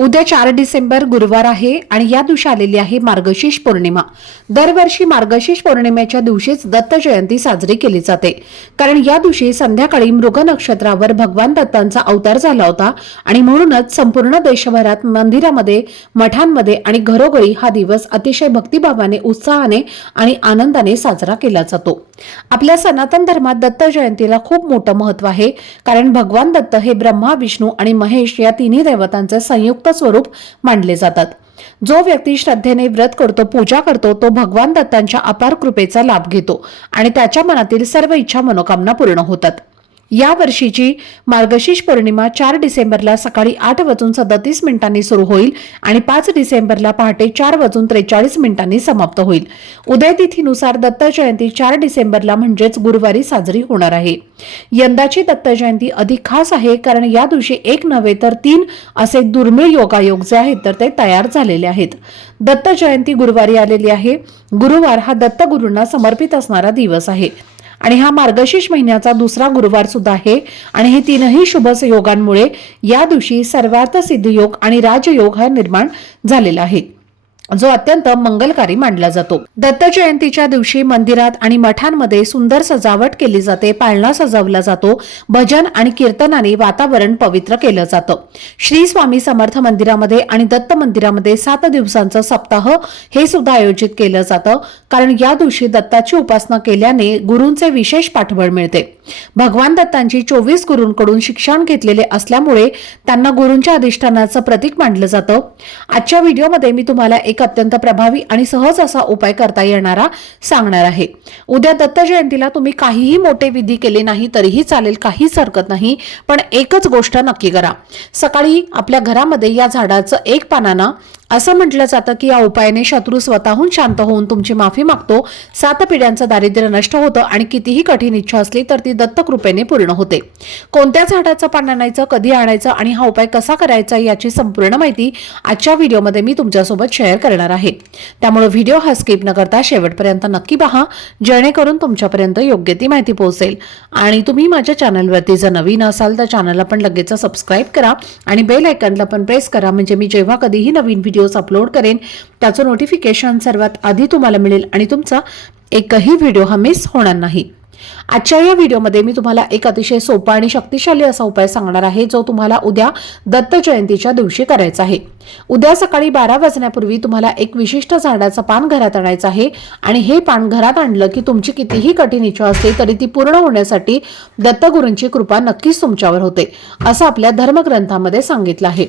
उद्या चार डिसेंबर गुरुवार आहे आणि या दिवशी आलेली आहे मार्गशीर्ष पौर्णिमा. दरवर्षी मार्गशीर्ष पौर्णिमेच्या दिवशीच दत्त जयंती साजरी केली जाते. कारण या दिवशी संध्याकाळी मृग नक्षत्रावर भगवान दत्तांचा अवतार झाला होता आणि म्हणूनच संपूर्ण देशभरात मंदिरामध्ये मठांमध्ये आणि घरोघरी हा दिवस अतिशय भक्तिभावाने उत्साहाने आणि आनंदाने साजरा केला जातो. आपल्या सनातन धर्मात दत्त जयंतीला खूप मोठं महत्त्व आहे. कारण भगवान दत्त हे ब्रह्मा विष्णू आणि महेश या तिन्ही देवतांचे संयुक्त स्वरूप मानले जातात. जो व्यक्ती श्रद्धेने व्रत करतो पूजा करतो तो भगवान दत्तांच्या अपार कृपेचा लाभ घेतो आणि त्याच्या मनातील सर्व इच्छा मनोकामना पूर्ण होतात. या वर्षीची मार्गशीर्ष पौर्णिमा चार डिसेंबरला सकाळी आठ वाजून सदतीस मिनिटांनी सुरू होईल आणि पाच डिसेंबरला पहाटे चार वाजून त्रेचाळीस मिनिटांनी समाप्त होईल. उदय तिथीनुसार दत्त जयंती चार डिसेंबरला म्हणजेच गुरुवारी साजरी होणार आहे. यंदाची दत्त जयंती अधिक खास आहे कारण या दिवशी एक नव्हे तर तीन असे दुर्मिळ योगायोग जे आहेत तर ते तयार झालेले आहेत. दत्त जयंती गुरुवारी आलेली आहे. गुरुवार हा दत्त गुरूंना समर्पित असणारा दिवस आहे. आणि हा मार्गशीर्ष महिन्याचा दुसरा गुरुवार सुद्धा आहे. आणि हे तीनही शुभ योगांमुळे या दिवशी सर्वार्थ सिद्धयोग आणि राजयोग हा निर्माण झालेला आहे. जो अत्यंत मंगलकारी मानला जातो. दत्त जयंतीच्या दिवशी मंदिरात आणि मठांमध्ये सुंदर सजावट केली जाते पाळणा सजवला जातो भजन आणि कीर्तनाने वातावरण पवित्र केलं जातं. श्री स्वामी समर्थ मंदिरामध्ये आणि दत्त मंदिरामध्ये सात दिवसांचं सप्ताह हे सुद्धा आयोजित केलं जातं. कारण या दिवशी दत्ताची उपासना केल्याने गुरूंचे विशेष पाठबळ मिळते. भगवान दत्तांची चोवीस गुरूंकडून शिक्षण घेतलेले असल्यामुळे त्यांना गुरूंच्या अधिष्ठानाचं प्रतीक मानलं जातं. आजच्या व्हिडिओमध्ये मी तुम्हाला एक अत्यंत प्रभावी आणि सहज असा उपाय करता येणारा सांगणार आहे. उद्या दत्त जयंतीला तुम्ही काहीही मोठे विधी केले नाही तरीही चालेल काहीच हरकत नाही पण एकच गोष्ट नक्की करा. सकाळी आपल्या घरामध्ये या झाडाचं एक पानानं असं म्हटलं जातं की या उपायाने शत्रू स्वतःहून शांत होऊन तुमची माफी मागतो. सात पिढ्यांचं दारिद्र्य नष्ट होतं आणि कितीही कठीण इच्छा असली तर ती दत्तकृपेने पूर्ण होते. कोणत्या झाडाचं पान आणायचं कधी आणायचं आणि हा उपाय कसा करायचा याची संपूर्ण माहिती आजच्या व्हिडिओमध्ये मी तुमच्यासोबत शेअर करणार आहे. त्यामुळे व्हिडिओ हा स्किप न करता शेवटपर्यंत नक्की पहा जेणेकरून तुमच्यापर्यंत योग्य ती माहिती पोहोचेल. आणि तुम्ही माझ्या चॅनलवरती जर नवीन असाल तर चॅनलला पण लगेच सबस्क्राईब करा आणि बेल आयकनला पण प्रेस करा. म्हणजे मी जेव्हा कधीही नवीन व्हिडिओ व्हिडिओज अपलोड करेन. त्याचं नोटिफिकेशन सर्वात आधी तुम्हाला मिळेल आणि तुमचा एकही व्हिडिओ हा मिस होणार नाही. आजच्या या व्हिडिओमध्ये मी तुम्हाला एक अतिशय सोपा आणि शक्तिशाली असा उपाय सांगणार आहे जो तुम्हाला उद्या दत्त जयंतीच्या दिवशी करायचा आहे. उद्या सकाळी बारा वाजण्यापूर्वी तुम्हाला एक विशिष्ट झाडाचं पान घरात आणायचं आहे आणि हे पान घरात आणलं की तुमची कितीही कठीण इच्छा असली तरी ती पूर्ण होण्यासाठी दत्तगुरूंची कृपा नक्कीच तुमच्यावर होते असं आपल्या धर्मग्रंथामध्ये सांगितलं आहे.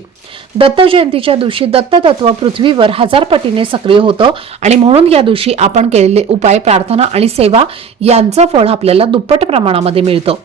दत्त जयंतीच्या दिवशी दत्त तत्व पृथ्वीवर हजार पटीने सक्रिय होतं आणि म्हणून या दिवशी आपण केलेले उपाय प्रार्थना आणि सेवा यांचं फळ आपल्याला दुप्पट प्रमाणामध्ये मिळतं.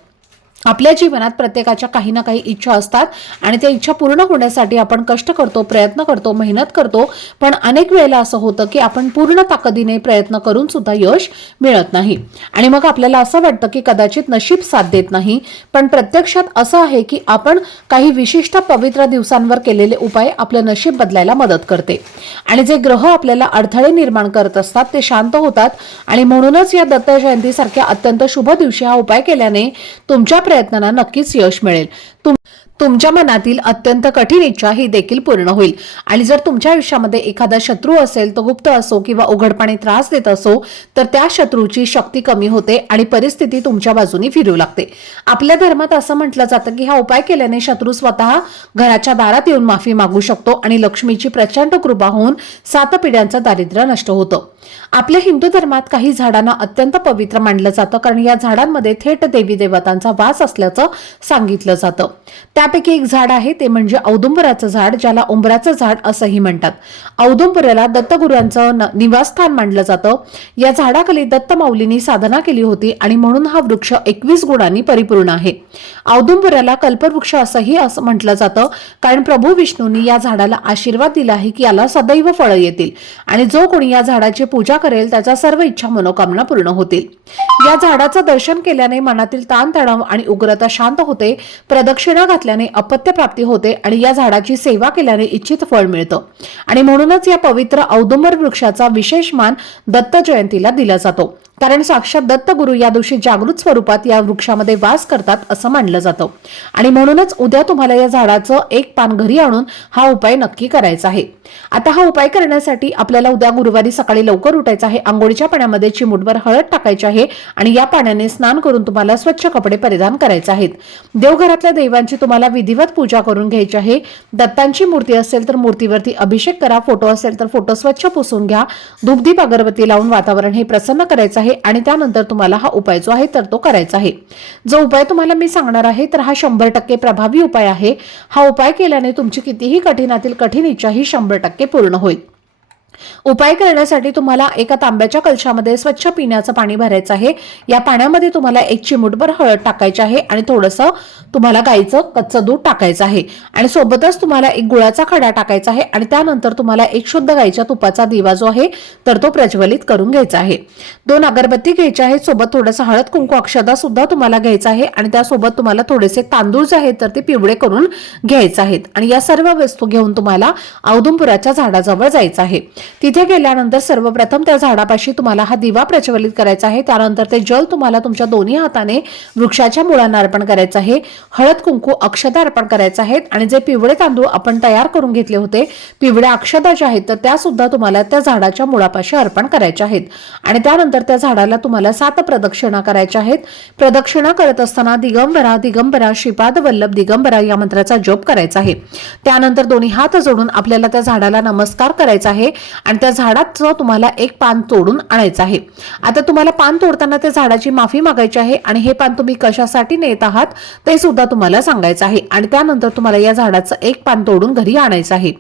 आपल्या जीवनात प्रत्येकाच्या काही ना काही इच्छा असतात आणि त्या इच्छा पूर्ण होण्यासाठी आपण कष्ट करतो प्रयत्न करतो मेहनत करतो. पण अनेक वेळेला असं होतं की आपण पूर्ण ताकदीने प्रयत्न करून सुद्धा यश मिळत नाही. आणि मग आपल्याला असं वाटतं की कदाचित नशीब साथ देत नाही. पण प्रत्यक्षात असं आहे की आपण काही विशिष्ट पवित्र दिवसांवर केलेले उपाय आपलं नशीब बदलायला मदत करते. आणि जे ग्रह आपल्याला अडथळे निर्माण करत असतात ते शांत होतात. आणि म्हणूनच या दत्त जयंतीसारख्या अत्यंत शुभ दिवशी हा उपाय केल्याने तुमच्या प्रयत्नांना नक्कीच यश मिळेल. तुमच्या मनातील अत्यंत कठीण इच्छा ही देखील पूर्ण होईल. आणि जर तुमच्या आयुष्यामध्ये एखादा शत्रू असेल तो गुप्त असो किंवा उघडपणे त्रास देत असो तर त्या शत्रूची शक्ती कमी होते आणि परिस्थिती तुमच्या बाजूने फिरू लागते. आपल्या धर्मात असं म्हटलं जातं की हा उपाय केल्याने शत्रू स्वतः घराच्या दारात येऊन माफी मागू शकतो आणि लक्ष्मीची प्रचंड कृपा होऊन सात पिढ्यांचं दारिद्र्य नष्ट होतं. आपल्या हिंदू धर्मात काही झाडांना अत्यंत पवित्र मानलं जातं कारण या झाडांमध्ये थेट देवी देवतांचा वास असल्याचं सांगितलं जातं. त्यापैकी एक झाड आहे ते म्हणजे औदुंबराचं झाड ज्याला उंबराचं झाड असंही म्हणतात. औदुंबराला दत्तगुरूंचं निवासस्थान मानलं जातं. या झाडाखाली दत्तमाऊलींनी साधना केली होती आणि म्हणून हा वृक्ष एकवीस गुणांनी परिपूर्ण आहे. औदुंबराला कल्पवृक्ष असंही असं म्हटलं जातं कारण प्रभू विष्णूंनी या झाडाला आशीर्वाद दिला आहे की याला सदैव फळं येतील. आणि जो कोणी या झाडाची पूजा करेल त्याच्या सर्व इच्छा मनोकामना पूर्ण होतील. या झाडाचं दर्शन केल्याने मनातील ताणतणाव आणि उग्रता शांत होते. प्रदक्षिणा घातल्याने अपत्य प्राप्ती होते आणि या झाडाची सेवा केल्याने इच्छित फळ मिळतं. आणि म्हणूनच या पवित्र औदुंबर वृक्षाचा विशेष मान दत्त जयंतीला दिला जातो. कारण साक्षात दत्तगुरु या दिवशी जागृत स्वरूपात या वृक्षामध्ये वास करतात असं मानलं जातं. आणि म्हणूनच उद्या तुम्हाला या झाडाचं एक पान घरी आणून हा उपाय नक्की करायचा आहे. आता हा उपाय करण्यासाठी आपल्याला उद्या गुरुवारी सकाळी लवकर उठायचं आहे. आंघोळीच्या पाण्यामध्ये चिमुटभर हळद टाकायची आहे आणि या पाण्याने स्नान करून तुम्हाला स्वच्छ कपडे परिधान करायचे आहेत. देवघरातल्या देवांची तुम्हाला विधिवत पूजा करून घ्यायची आहे. दत्तांची मूर्ती असेल तर मूर्तीवरती अभिषेक करा. फोटो असेल तर फोटो स्वच्छ पुसून घ्या. धूपदीप अगरबत्ती लावून वातावरण हे प्रसन्न करायचं आहे. आणि त्यानंतर तुम्हाला हा उपाय जो आहे तर तो करायचा आहे. जो उपाय तुम्हाला मी सांगणार आहे तर हा शंभर टक्के प्रभावी उपाय आहे. हा उपाय केल्याने तुमची कितीही कठीणातील कठीण इच्छा ही शंभर टक्के पूर्ण होईल. उपाय करण्यासाठी तुम्हाला एका तांब्याच्या कलशामध्ये स्वच्छ पिण्याचं पाणी भरायचं आहे. या पाण्यामध्ये तुम्हाला एक चिमूटभर हळद टाकायची आहे आणि थोडंसं तुम्हाला गाईचं कच्चं दूध टाकायचं आहे. आणि सोबतच तुम्हाला एक गुळाचा खडा टाकायचा आहे आणि त्यानंतर तुम्हाला एक शुद्ध गाईच्या तुपाचा दिवा जो आहे तर तो प्रज्वलित करून घ्यायचा आहे. दोन अगरबत्ती घ्यायच्या आहेत सोबत थोडंसं हळद कुंकू अक्षदा सुद्धा तुम्हाला घ्यायचा आहे आणि त्यासोबत तुम्हाला थोडेसे तांदूळ जे आहेत तर ते पिवळे करून घ्यायचे आहेत. आणि या सर्व वस्तू घेऊन तुम्हाला औदुंबुराच्या झाडाजवळ जायचं आहे. तिथे गेल्यानंतर सर्वप्रथम त्या झाडापाशी तुम्हाला हा दिवा प्रज्वलित करायचा आहे. त्यानंतर ते जल तुम्हाला तुमच्या दोन्ही हाताने वृक्षाच्या मुळांना अर्पण करायचं आहे. हळद कुंकू अक्षता अर्पण करायचं आहेत. आणि जे पिवळे तांदूळ आपण तयार करून घेतले होते पिवळ्या अक्षता ज्या आहेत तर त्या सुद्धा तुम्हाला त्या झाडाच्या मुळापाशी अर्पण करायच्या आहेत. आणि त्यानंतर त्या झाडाला तुम्हाला सात प्रदक्षिणा करायच्या आहेत. प्रदक्षिणा करत असताना दिगंबरा दिगंबरा श्रीपाद वल्लभ दिगंबरा या मंत्राचा जप करायचा आहे. त्यानंतर दोन्ही हात जोडून आपल्याला त्या झाडाला नमस्कार करायचा आहे. आणि त्या झाडाचं तुम्हाला एक पान तोडून आणायचं आहे. आता तुम्हाला पान तोडताना त्या झाडाची माफी मागायची आहे आणि हे पान तुम्ही कशासाठी नेत आहात ते सुद्धा तुम्हाला सांगायचं आहे. आणि त्यानंतर तुम्हाला या झाडाचं एक पान तोडून घरी आणायचं आहे.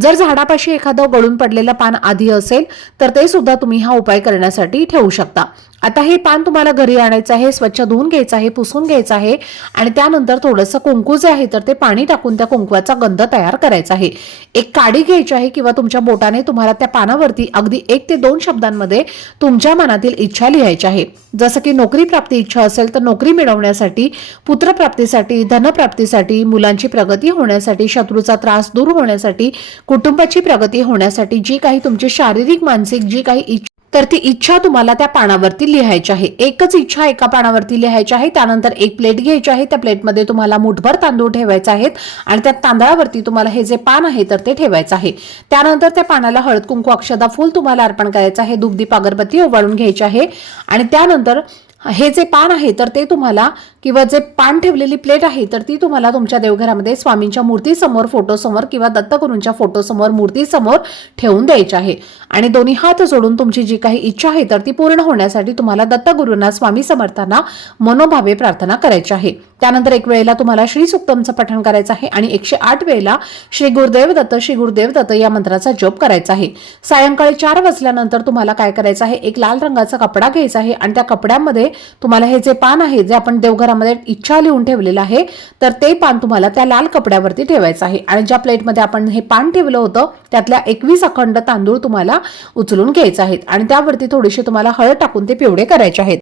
जर झाडापाशी एखादं गळून पडलेलं पान आधी असेल तर ते सुद्धा तुम्ही हा उपाय करण्यासाठी ठेवू शकता. आता हे पान तुम्हाला घरी आणायचं आहे स्वच्छ धुवून घ्यायचं आहे पुसून घ्यायचं आहे आणि त्यानंतर थोडंसं कुंकू जे आहे तर ते पाणी टाकून त्या कुंकवाचा गंध तयार करायचा आहे. एक काडी घ्यायची आहे किंवा तुमच्या बोटाने तुम्हाला त्या पानावरती अगदी एक ते दोन शब्दांमध्ये तुमच्या मनातील इच्छा लिहायची आहे. जसं की नोकरी प्राप्ती इच्छा असेल तर नोकरी मिळवण्यासाठी पुत्रप्राप्तीसाठी धनप्राप्तीसाठी मुलांची प्रगती होण्यासाठी शत्रूचा त्रास दूर होण्यासाठी कुटुंबाची प्रगती होण्यासाठी जी काही तुमची शारीरिक मानसिक जी काही इच्छा तर ती इच्छा तुम्हाला त्या पानावरती लिहायची आहे. एकच इच्छा एका पानावरती लिहायची आहे. त्यानंतर एक प्लेट घ्यायची आहे. त्या प्लेटमध्ये तुम्हाला मुठभर तांदूळ ठेवायचे आहेत आणि त्या तांदळावरती तुम्हाला हे जे पान आहे तर ते ठेवायचं आहे. त्यानंतर त्या पानाला हळद कुंकू अक्षदा फूल तुम्हाला अर्पण करायचं आहे. धूपदीप अगरबत्ती ओवाळून घ्यायची आहे. आणि त्यानंतर हे जे पान आहे तर ते तुम्हाला किंवा जे पान ठेवलेली प्लेट आहे तर ती तुम्हाला तुमच्या देवघरामध्ये स्वामींच्या मूर्तीसमोर फोटोसमोर किंवा दत्तगुरूंच्या फोटोसमोर मूर्तीसमोर ठेवून द्यायची आहे. आणि दोन्ही हात जोडून तुमची जी काही इच्छा आहे तर ती पूर्ण होण्यासाठी तुम्हाला दत्तगुरूंना स्वामी समर्थांना मनोभावे प्रार्थना करायची आहे. त्यानंतर एक वेळेला तुम्हाला श्री सुक्तमचं पठण करायचं आहे आणि एकशे आठ वेळेला श्री गुरुदेव दत्त श्री गुरुदेव दत्त या मंत्राचा जप करायचा आहे. सायंकाळी चार वाजल्यानंतर तुम्हाला काय करायचं आहे? एक लाल रंगाचा कपडा घ्यायचा आहे आणि त्या कपड्यामध्ये तुम्हाला हे जे पान आहे जे आपण देवघर देवघरामध्ये इच्छा लिहून ठेवलेलं आहे तर ते पान तुम्हाला त्या लाल कपड्यावरती ठेवायचं आहे. आणि ज्या प्लेटमध्ये आपण हे पान ठेवलं होतं त्यातल्या एकवीस अखंड तांदूळ तुम्हाला उचलून घ्यायचे आहेत. आणि त्यावरती थोडीशी तुम्हाला हळद टाकून ते पिवळे करायचे आहेत.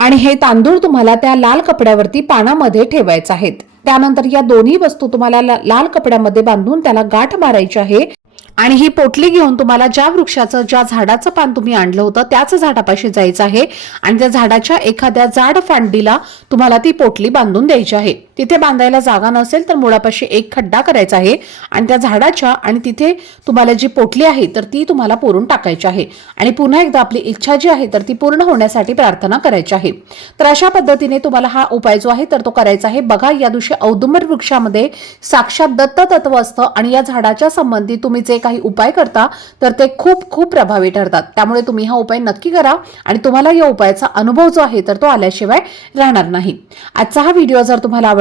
आणि हे तांदूळ तुम्हाला त्या लाल कपड्यावरती पानामध्ये ठेवायचे आहेत. त्यानंतर या दोन्ही वस्तू तुम्हाला लाल कपड्यामध्ये बांधून त्याला गाठ मारायची आहे. आणि ही पोटली घेऊन तुम्हाला ज्या वृक्षाचं ज्या झाडाचं पान तुम्ही आणलं होतं त्याच झाडापाशी जायचं आहे. आणि त्या झाडाच्या एखाद्या जाड फांडीला तुम्हाला ती पोटली बांधून द्यायची आहे. तिथे बांधायला जागा नसेल तर मुळापाशी एक खड्डा करायचा आहे आणि त्या झाडाच्या आणि तिथे तुम्हाला जी पोटली आहे तर ती तुम्हाला पुरून टाकायची आहे. आणि पुन्हा एकदा आपली इच्छा जी आहे तर ती पूर्ण होण्यासाठी प्रार्थना करायची आहे. तर अशा पद्धतीने तुम्हाला हा उपाय जो आहे तर तो करायचा आहे. बघा या दिवशी औदुंबर वृक्षामध्ये साक्षात दत्त तत्व असतं आणि या झाडाच्या संबंधित तुम्ही जे काही उपाय करता तर ते खूप खूप प्रभावी ठरतात. त्यामुळे तुम्ही हा उपाय नक्की करा आणि तुम्हाला या उपायाचा अनुभव जो आहे तर तो आल्याशिवाय राहणार नाही. आजचा हा व्हिडिओ जर तुम्हाला आवडला